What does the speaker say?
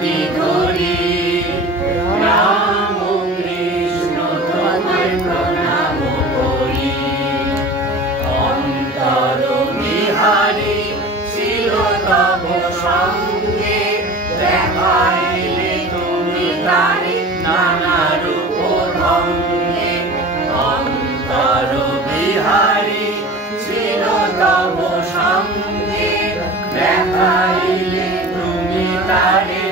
হাতি ধরি রাম কৃষ্ণ তোমায় প্রণাম করি। অন্তর বিহারী ছিল তব সঙ্গে, দেখাইলে তুমি তারে নানা রূপ ভঙ্গে। অন্তর বিহারী ছিল তব সঙ্গে, দেখাইলে তুমি তারে